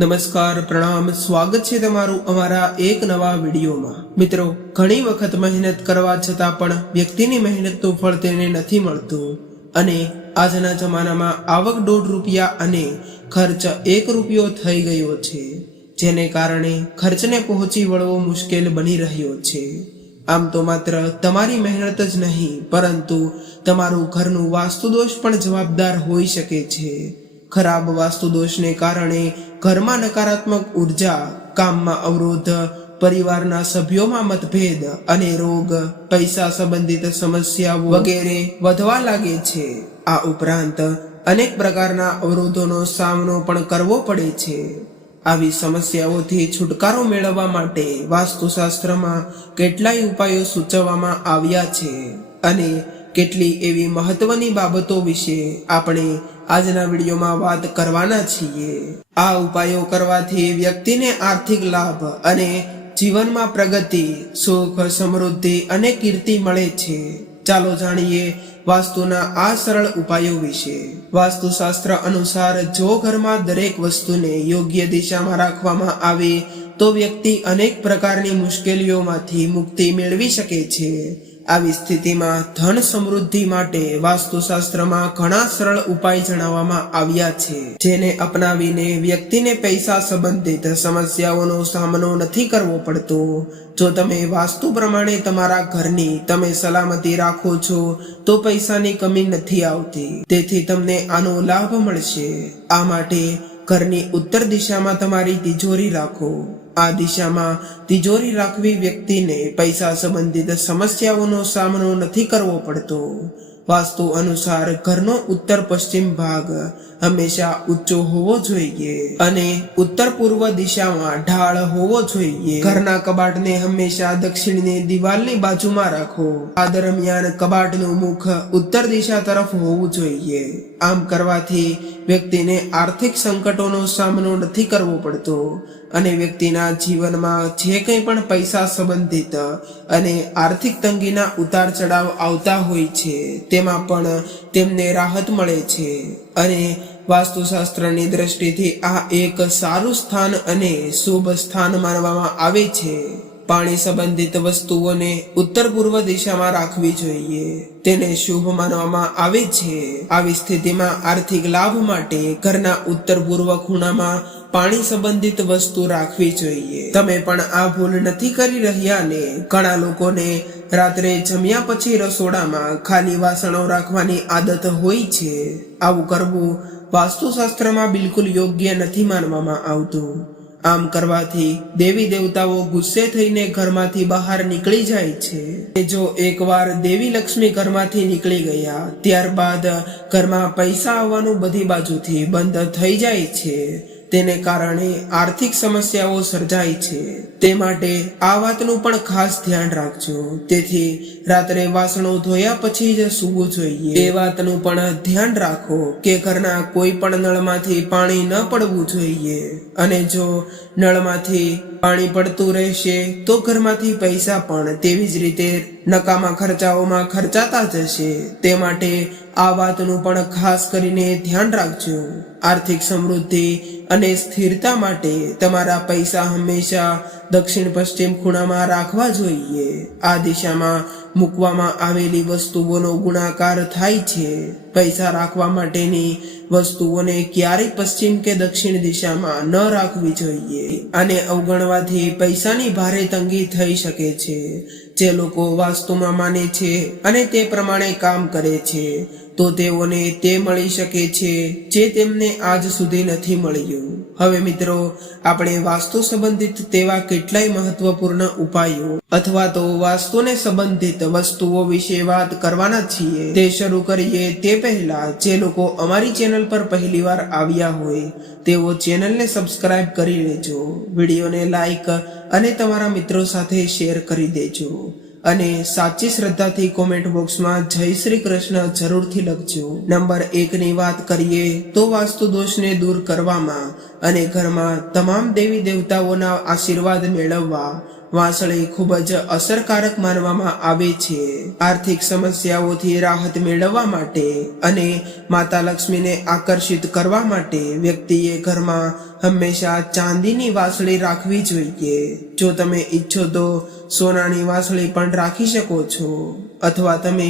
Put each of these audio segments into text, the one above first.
નમસ્કાર, પ્રણામ, સ્વાગત છે તમારું અમારા એક નવા વિડીયોમાં। મિત્રો, ઘણી વખત મહેનત કરવા છતાં પણ વ્યક્તિની મહેનતનું ફળ તેને નથી મળતું અને આજના જમાનામાં આવક ₹1.5 અને ખર્ચ ₹1 થઈ ગયો છે, જેને કારણે ખર્ચને પહોંચી વળવો મુશ્કેલ બની રહ્યો છે। આમ તો માત્ર તમારી મહેનત જ નહીં, પરંતુ તમારું ઘરનું વાસ્તુદોષ પણ જવાબદાર હોઈ શકે છે। ખરાબ વાસ્તુદોષને કારણે ઘરમાં નકારાત્મક ઉર્જા, કામમાં અવરોધ, પરિવારના સભ્યોમાં મતભેદ અને રોગ, પૈસા સંબંધિત સમસ્યાઓ વગેરે વધવા લાગે છે। આ ઉપરાંત અનેક પ્રકારના અવરોધોનો સામનો પણ કરવો પડે છે। આવી સમસ્યાઓથી છુટકારો મેળવવા માટે વાસ્તુશાસ્ત્રમાં કેટલાય ઉપાયો સૂચવવામાં આવ્યા છે અને કેટલી એવી મહત્વની બાબતો વિશે આપણે આજના વિડીયોમાં વાત કરવાના છીએ। આ ઉપાયો કરવાથી વ્યક્તિને આર્થિક લાભ અને જીવનમાં પ્રગતિ, સુખ, સમૃદ્ધિ અને કીર્તિ મળે છે। ચાલો જાણીએ વાસ્તુના આ સરળ ઉપાયો વિશે। વાસ્તુશાસ્ત્ર અનુસાર જો ઘરમાં દરેક વસ્તુને યોગ્ય દિશામાં રાખવામાં આવે તો વ્યક્તિ અનેક પ્રકારની મુશ્કેલીઓમાંથી મુક્તિ મેળવી શકે છે। આવી સ્થિતિમાં ધન સમૃદ્ધિ માટે વાસ્તુશાસ્ત્રમાં ઘણા સરળ ઉપાય જણાવવામાં આવ્યા છે, જેને અપનાવીને વ્યક્તિને પૈસા સંબંધિત સમસ્યાઓનો સામનો નથી કરવો પડતો। જો તમે વાસ્તુ પ્રમાણે તમારા ઘરની તમે સલામતી રાખો છો તો પૈસાની કમી નથી આવતી, તેથી તમને આનો લાભ મળશે। આ માટે ઘરની ઉત્તર દિશામાં તમારી તિજોરી રાખો। આ દિશામાં તિજોરી રાખવી વ્યક્તિને પૈસા સંબંધિત સમસ્યાઓનો સામનો નથી કરવો પડતો। વાસ્તુ અનુસાર ઘરનો ઉત્તર પશ્ચિમ ભાગ હંમેશા ઊંચો હોવો જોઈએ અને ઉત્તર પૂર્વ દિશામાં ઢાળ હોવો જોઈએ। ઘરના કબાટને હંમેશા દક્ષિણની દિવાલની બાજુમાં રાખો। આ દરમિયાન કબાટનું મુખ ઉત્તર દિશા તરફ હોવું જોઈએ। આમ કરવાથી વ્યક્તિને આર્થિક સંકટોનો સામનો નથી કરવો પડતો અને વ્યક્તિના જીવનમાં જે કંઈ પણ પૈસા સંબંધિત અને આર્થિક તંગીના ઉતાર ચઢાવ આવતા હોય છે તેમાં પણ તેમને રાહત મળે છે। અને વાસ્તુશાસ્ત્રની દ્રષ્ટિથી આ એક સારું સ્થાન અને શુભ સ્થાન માનવામાં આવે છે। પાણી સંબંધિત વસ્તુઓને ઉત્તર પૂર્વ દિશામાં રાખવી જોઈએ, તેને શુભ માનવામાં આવે છે। આવી સ્થિતિમાં આર્થિક લાભ માટે ઘરના ઉત્તર પૂર્વ ખૂણામાં પાણી સંબંધિત વસ્તુ રાખવી જોઈએ। તમે પણ આ ભૂલ નથી કરી રહ્યા ને? ઘણા લોકોને રાત્રે જમ્યા પછી રસોડામાં ખાલી વાસણો રાખવાની આદત હોય છે। આવું કરવું વાસ્તુશાસ્ત્રમાં બિલકુલ યોગ્ય નથી માનવામાં આવતું। આમ કરવાથી દેવી દેવતાઓ ગુસ્સે થઈને ઘરમાંથી બહાર નીકળી જાય છે। જો એકવાર દેવી લક્ષ્મી ઘરમાંથી નીકળી ગયા ત્યારબાદ ઘરમાં પૈસા આવવાનું બધી બાજુથી બંધ થઈ જાય છે, તેને કારણે આર્થિક સમસ્યાઓ સર્જાય છે। તે માટે આ વાતનું પણ ખાસ ધ્યાન રાખજો। તેથી રાત્રે વાસણો ધોયા પછી જ સૂવું જોઈએ। એ વાતનું પણ ધ્યાન રાખો કે ઘરના કોઈ પણ નળમાંથી પાણી ન પડવું જોઈએ અને જો નળમાંથી પાણી પડતું રહેશે તો ઘરમાંથી પૈસા પણ તેવી જ રીતે નકામા ખર્ચાઓમાં ખર્ચાતા જશે। તે માટે આ વાતનું પણ ખાસ કરીને ધ્યાન રાખજો। આર્થિક સમૃદ્ધિ અને સ્થિરતા માટે તમારા પૈસા હંમેશા દક્ષિણ પશ્ચિમ ખૂણામાં રાખવા જોઈએ। આ દિશામાં મૂકવામાં આવેલી વસ્તુઓનો ગુણાકાર થાય છે। પૈસા રાખવા માટેની વસ્તુઓને ક્યારેય પશ્ચિમ કે દક્ષિણ દિશામાં ન રાખવી જોઈએ। આને અવગણવાથી પૈસાની ભારે તંગી થઈ શકે છે। જે લોકો વાસ્તુમાં માને છે અને તે પ્રમાણે કામ કરે છે તો તેઓને તે મળી શકે છે જે તેમને આજ સુધી નથી મળ્યું। હવે મિત્રો, આપણે વાસ્તુ સંબંધિત તેવા કેટલાય મહત્વપૂર્ણ ઉપાયો અથવા તો વાસ્તુને સંબંધિત વસ્તુઓ વિશે વાત કરવાના છીએ। તે શરૂ કરીએ તે પહેલા જે લોકો અમારી ચેનલ પર પહેલીવાર આવ્યા હોય તેઓ ચેનલને સબસ્ક્રાઇબ કરી લેજો, વિડીયોને લાઈક અને તમારા મિત્રો સાથે શેર કરી દેજો અને સાચી શ્રદ્ધાથી કોમેન્ટ બોક્સમાં જય શ્રી કૃષ્ણ જરૂરથી લખજો। નંબર 1 ની વાત કરીએ તો વાસ્તુ દોષને દૂર કરવામાં અને ઘરમાં તમામ દેવી દેવતાઓના આશીર્વાદ મેળવવા વાંસળી ખૂબ જ અસરકારક માનવામાં આવે છે. આર્થિક સમસ્યાઓથી રાહત મેળવવા માટે અને માતા લક્ષ્મીને આકર્ષિત કરવા માટે વ્યક્તિએ ઘરમાં હંમેશા ચાંદીની વાંસળી રાખવી જોઈએ. જો તમે ઈચ્છો તો સોનાની વાંસળી પણ રાખી શકો છો, અથવા તમે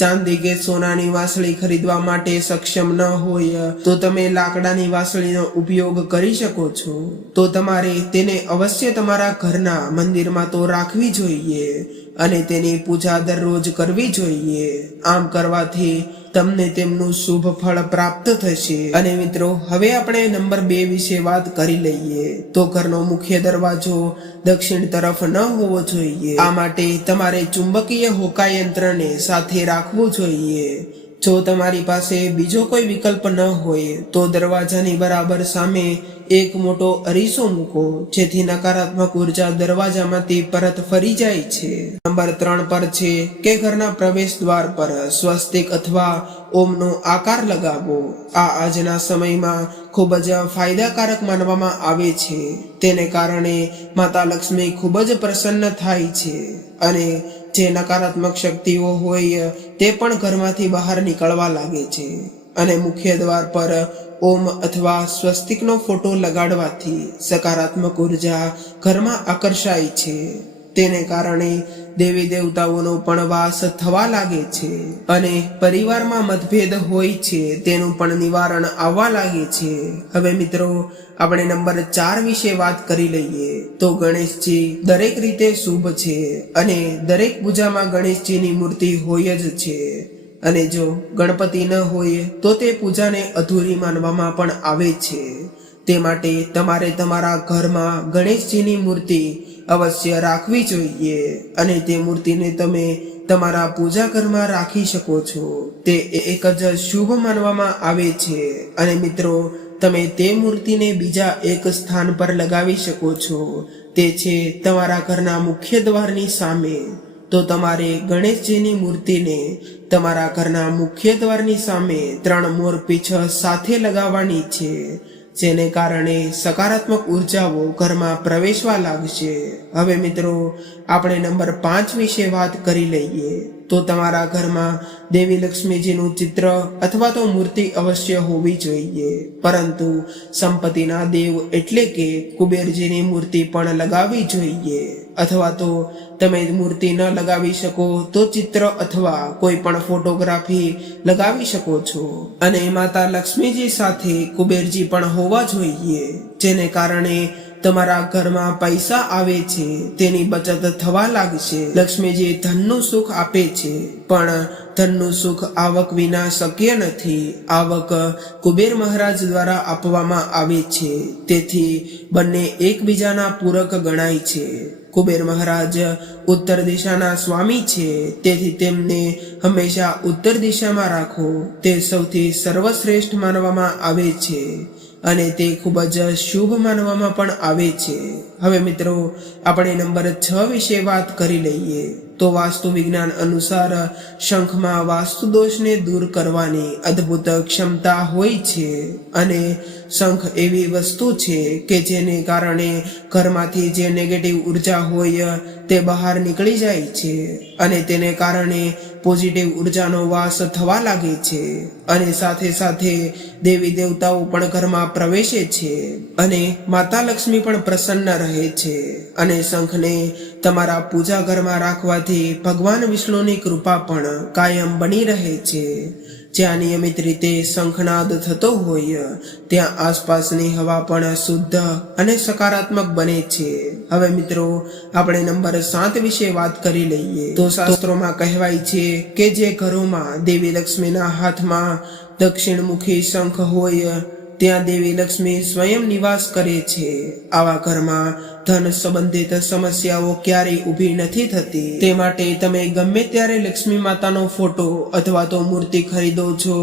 ચાંદી કે સોનાની વાંસળી ખરીદવા માટે સક્ષમ ન હોય તો તમે લાકડાની વાંસળીનો ઉપયોગ કરી શકો છો. તો તમારે તેને અવશ્ય તમારા ઘરના મંદિરમાં તો રાખવી જોઈએ અને તેની પૂજા દરરોજ કરવી જોઈએ. આમ કરવાથી તમને તેમનું શુભ ફળ પ્રાપ્ત થશે. અને મિત્રો, હવે આપણે નંબર 2 વિશે વાત કરી લઈએ. તો ઘરનો મુખ્ય દરવાજો દક્ષિણ તરફ ન હોવો જોઈએ. આ માટે તમારે ચુંબકીય હોકાયંત્રને સાથે રાખવું જોઈએ. જો તમારી પાસે બીજો કોઈ વિકલ્પ ન હોય તો દરવાજાની બરાબર સામે એક મોટો અરીસો મૂકો, જેથી નકારાત્મક ઉર્જા દરવાજામાંથી પરત ફરી જાય છે. નંબર 3 પર છે કે ઘરના પ્રવેશ દ્વાર પર સ્વસ્તિક અથવા ઓમનો આકાર લગાવો. આ આજના સમયમાં ખૂબ જ ફાયદાકારક માનવામાં આવે છે. તેને કારણે માતા લક્ષ્મી ખૂબ જ પ્રસન્ન થાય છે અને જે નકારાત્મક શક્તિઓ હોય તે પણ ઘરમાંથી બહાર નીકળવા લાગે છે. અને મુખ્ય દ્વાર પર ઓમ અથવા સ્વસ્તિકનો ફોટો લગાડવાથી સકારાત્મક ઉર્જા ઘરમાં આકર્ષાય છે. તેને કારણે દેવી દેવતાઓનો પણ વાસ થવા લાગે છે અને પરિવારમાં મતભેદ હોય છે તેનું પણ નિવારણ આવવા લાગે છે. હવે મિત્રો, આપણે નંબર 4 વિશે વાત કરી લઈએ. તો ગણેશજી દરેક રીતે શુભ છે અને દરેક પૂજામાં ગણેશજીની મૂર્તિ હોય જ છે. અને જો ગણપતિ ન હોય તો તે પૂજાને અધૂરી માનવામાં પણ આવે છે. તે માટે તમારે તમારા ઘરમાં ગણેશજીની મૂર્તિ અવશ્ય રાખવી જોઈએ અને તે મૂર્તિને તમે તમારા પૂજા ઘરમાં રાખી શકો છો. તે એક જ શુભ માનવામાં આવે છે. અને મિત્રો, તમે તે મૂર્તિને બીજા એક સ્થાન પર લગાવી શકો છો. તે છે તમારા ઘરના મુખ્ય દ્વારની સામે. તો તમારે ગણેશજીની મૂર્તિને તમારા ઘરના મુખ્ય દ્વારની સામે 3 મોરપીંછ સાથે લગાવવાની છે, જેને કારણે સકારાત્મક ઉર્જાઓ ઘરમાં પ્રવેશવા લાગશે. હવે મિત્રો, આપણે નંબર 5 વિશે વાત કરી લઈએ. તો તમારા ઘરમાં દેવી લક્ષ્મીજીનું ચિત્ર અથવા તો મૂર્તિ અવશ્ય હોવી જોઈએ, પરંતુ સંપત્તિના દેવ એટલે કે કુબેરજીની મૂર્તિ પણ લગાવવી જોઈએ. અથવા તો તમે મૂર્તિ ન લગાવી શકો તો ચિત્ર અથવા કોઈ પણ ફોટોગ્રાફી લગાવી શકો છો. અને માતા લક્ષ્મીજી સાથે કુબેરજી પણ હોવા જોઈએ, જેને કારણે તમારા ઘરમાં પૈસા આવે છે તેની બચત થવા લાગશે. લક્ષ્મીજી ધનનું સુખ આપે છે, પણ ધનનું સુખ આવક વિના શક્ય નથી. આવક કુબેર મહારાજ દ્વારા આપવામાં આવે છે, તેથી બંને એકબીજાના પૂરક ગણાય છે. કુબેર મહારાજ ઉત્તર દિશાના સ્વામી છે, તેથી તેમને હંમેશા ઉત્તર દિશામાં રાખો. તે સૌથી સર્વશ્રેષ્ઠ માનવામાં આવે છે અને તે ખૂબ જ શુભ માનવામાં પણ આવે છે. હવે મિત્રો, આપણે નંબર 6 વિશે વાત કરી લઈએ. તો વાસ્તુ વિજ્ઞાન અનુસાર શંખમાં વાસ્તુ દોષને દૂર કરવાની અદ્ભુત ક્ષમતા હોય છે અને શંખ એવી વસ્તુ છે કે જેને કારણે ઘરમાંથી જે નેગેટિવ ઉર્જા હોય તે બહાર નીકળી જાય છે અને તેને કારણે પોઝિટિવ ઉર્જાનો વાસ થવા લાગે છે અને સાથે સાથે દેવી દેવતાઓ પણ ઘરમાં પ્રવેશે છે અને માતા લક્ષ્મી પણ પ્રસન્ન રહે છે. અને શંખને તમારા પૂજા ઘરમાં રાખવાથી ભગવાન વિષ્ણુની કૃપા પણ કાયમ બની રહે છે. જ્યાં નિયમિત રીતે શંખનાદ થતો હોય ત્યાં આસપાસની હવા પણ શુદ્ધ અને સકારાત્મક બને છે. હવે મિત્રો, આપણે નંબર 7 વિશે વાત કરી લઈએ. તો શાસ્ત્રોમાં કહેવાય છે કે જે ઘરોમાં દેવી લક્ષ્મીના હાથમાં દક્ષિણમુખી શંખ હોય ત્યાં દેવી લક્ષ્મી સ્વયં નિવાસ કરે છે. આવા ઘરમાં ધન સંબંધિત સમસ્યાઓ ક્યારેય ઊભી નથી થતી. તે માટે તમે ગમે ત્યારે લક્ષ્મી માતાનો ફોટો અથવા તો મૂર્તિ ખરીદો છો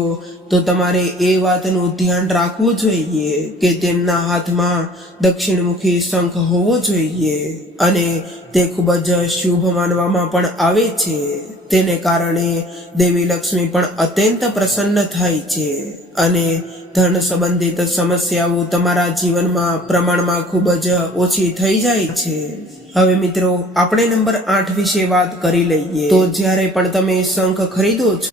તો તમારે એ વાતનું ધ્યાન રાખવું જોઈએ કે તેમના હાથમાં દક્ષિણમુખી શંખ હોવો જોઈએ અને તે ખૂબ જ શુભ માનવામાં પણ આવે છે. તેને કારણે દેવી લક્ષ્મી પણ અત્યંત પ્રસન્ન થાય છે અને ધન સંબંધિત સમસ્યાઓ તમારા જીવનમાં પ્રમાણમાં ખૂબ જ ઓછી થઈ જાય છે। હવે મિત્રો આપણે નંબર 8 વિશે વાત કરી લઈએ। તો જ્યારે પણ તમે શંખ ખરીદો છો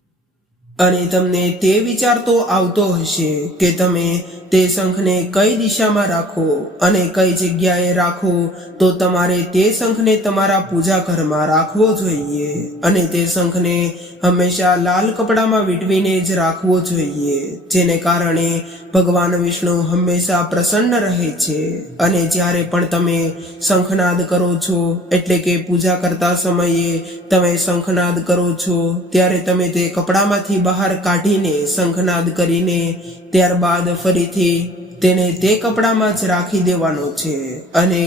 અને તમને તે વિચાર તો આવતો હશે કે તમે તે શંખને કઈ દિશામાં રાખો અને કઈ જગ્યાએ રાખો, તો તમારે તે શંખને તમારા પૂજા ઘરમાં રાખવો જોઈએ અને તે શંખને હંમેશા લાલ કપડામાં વીંટવીને જ રાખવો જોઈએ, જેને કારણે ભગવાન વિષ્ણુ હંમેશા પ્રસન્ન રહે છે। અને જ્યારે પણ તમે શંખનાદ કરો છો, એટલે કે પૂજા કરતા સમયે તમે શંખનાદ કરો છો, ત્યારે તમે તે કપડામાંથી બહાર કાઢીને શંખનાદ કરીને ત્યારબાદ ફરીથી તેને તે કપડામાં જ રાખી દેવાનો છે અને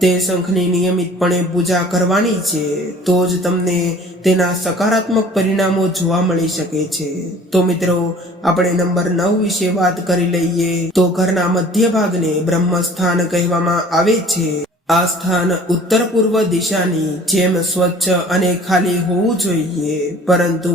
તે શંખની નિયમિતપણે પૂજા કરવાની છે, તો જ તમને તેના સકારાત્મક પરિણામો જોવા મળી શકે છે। તો મિત્રો આપણે નંબર 9 વિશે વાત કરી લઈએ। તો ઘરના મધ્ય ભાગને બ્રહ્મસ્થાન કહેવામાં આવે છે। આ સ્થાન ઉત્તર પૂર્વ દિશાની જેમ સ્વચ્છ અને ખાલી હોવું જોઈએ, પરંતુ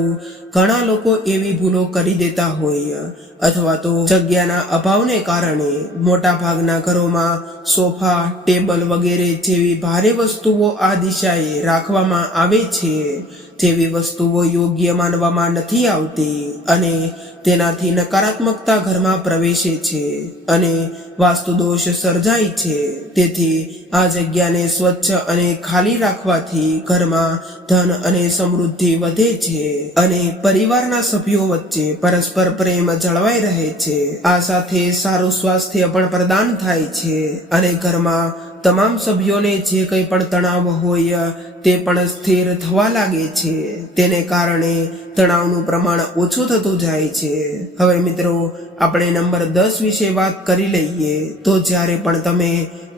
ઘણા લોકો એવી ભૂલો કરી દેતા હોય અથવા તો જગ્યાના અભાવને કારણે મોટા ભાગના ઘરોમાં સોફા, ટેબલ વગેરે જેવી ભારે વસ્તુઓ આ દિશાએ રાખવામાં આવે છે, જેવી વસ્તુઓ યોગ્ય માનવામાં નથી આવતી અને તેનાથી નકારાત્મકતા ઘરમાં પ્રવેશે છે અને વાસ્તુદોષ સર્જાય છે। તેથી આ જગ્યાને સ્વચ્છ અને ખાલી રાખવાથી ઘરમાં ધન અને સમૃદ્ધિ વધે છે અને પરિવારના સભ્યો વચ્ચે પરસ્પર પ્રેમ જળવાઈ રહે છે। આ સાથે સારું સ્વાસ્થ્ય પણ પ્રદાન થાય છે અને ઘરમાં તમામ સભ્યોને જે કંઈ પણ તણાવ હોય તે પણ સ્થિર થવા લાગે છે। તેને કારણે તણાવનું પ્રમાણ ઓછું થતું જાય છે। હવે મિત્રો આપણે નંબર 10 વિશે વાત કરી લઈએ। તો જ્યારે પણ તમે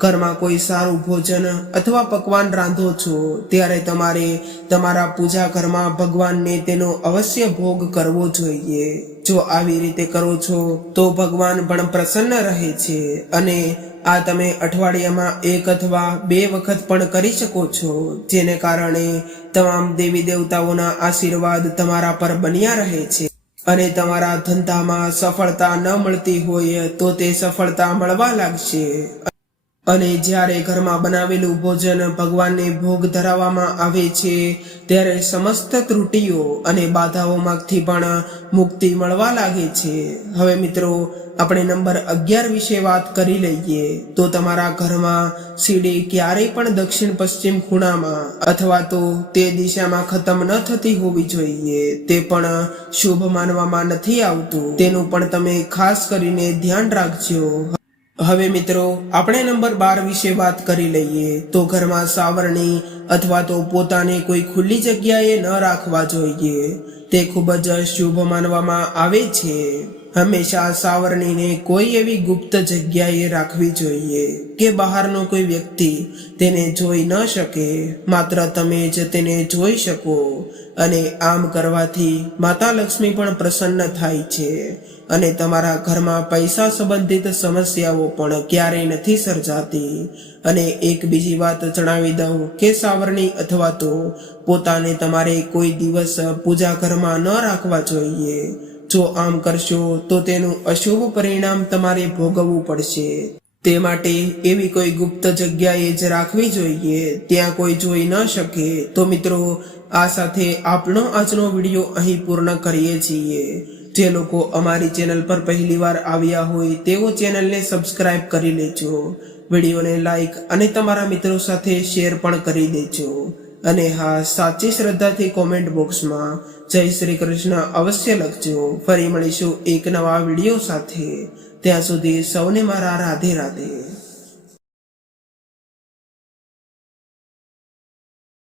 ઘરમાં કોઈ સારું ભોજન અથવા પકવાન રાંધો છો, ત્યારે તમારે તમારા પૂજા ઘરમાં ભગવાનને તેનો અવશ્ય ભોગ કરવો જોઈએ। જો આવી રીતે કરો છો તો ભગવાન પણ પ્રસન્ન રહે છે અને આ તમે અઠવાડિયામાં 1 અથવા 2 વખત પણ કરી શકો છો, જેને કારણે તમામ દેવી દેવતાઓના આશીર્વાદ તમારા પર બન્યા રહે છે અને તમારા ધંધામાં સફળતા ન મળતી હોય તો તે સફળતા મળવા લાગશે। અને જ્યારે ઘરમાં બનાવેલું ભોજન ભગવાનને ભોગ ધરાવવામાં આવે છે, ત્યારે સમસ્ત ત્રુટિઓ અને બાધાઓમાંથી પણ મુક્તિ મળવા લાગે છે। હવે મિત્રો આપણે નંબર 11 વિશે વાત કરી લઈએ। તો તમારા ઘરમાં સીડી ક્યારેય પણ દક્ષિણ પશ્ચિમ ખૂણામાં અથવા તો તે દિશામાં ખતમ ન થતી હોવી જોઈએ, તે પણ શુભ માનવામાં નથી આવતું। તેનું પણ તમે ખાસ કરીને ધ્યાન રાખજો। હવે મિત્રો આપણે નંબર 12 વિશે વાત કરી લઈએ। તો ઘરમાં સાવરણી અથવા તો પોતાને કોઈ ખુલ્લી જગ્યાએ ન રાખવા જોઈએ, તે ખૂબ જ શુભ માનવામાં આવે છે। હંમેશા સાવરણીને કોઈ એવી ગુપ્ત જગ્યાએ રાખવી જોઈએ કે બહારનો કોઈ વ્યક્તિ તેને જોઈ ન શકે, માત્ર તમે જ તેને જોઈ શકો અને આમ કરવાથી માતા લક્ષ્મી પણ પ્રસન્ન થાય છે અને તમારા ઘરમાં પૈસા સંબંધિત સમસ્યાઓ પણ ક્યારેય નથી સર્જાતી। અને એક બીજી વાત જણાવી દઉં કે સાવરણી અથવા તો પોતાને તમારે કોઈ દિવસ પૂજા ઘરમાં ન રાખવા જોઈએ। જો આમ કરશો તો તેનું અશુભ પરિણામ તમારે ભોગવવું પડશે। તે માટે એવી કોઈ ગુપ્ત જગ્યાએ જ રાખવી જોઈએ, ત્યાં કોઈ જોઈ ન શકે। તો મિત્રો આ સાથે આપણો આજનો વિડીયો અહીં પૂર્ણ કરીએ છીએ। જે લોકો અમારી ચેનલ પર પહેલીવાર આવ્યા હોય તેઓ ચેનલને સબસ્ક્રાઇબ કરી લેજો, વિડીયોને લાઈક અને તમારા મિત્રો સાથે શેર પણ કરી દેજો અને હા, સાચી શ્રદ્ધાથી કોમેન્ટ બોક્સમાં જય શ્રી કૃષ્ણ અવશ્ય લખજો। ફરી મળીશું એક નવા વિડીયો સાથે। ત્યાં સુધી સૌને મારા રાધે રાધે।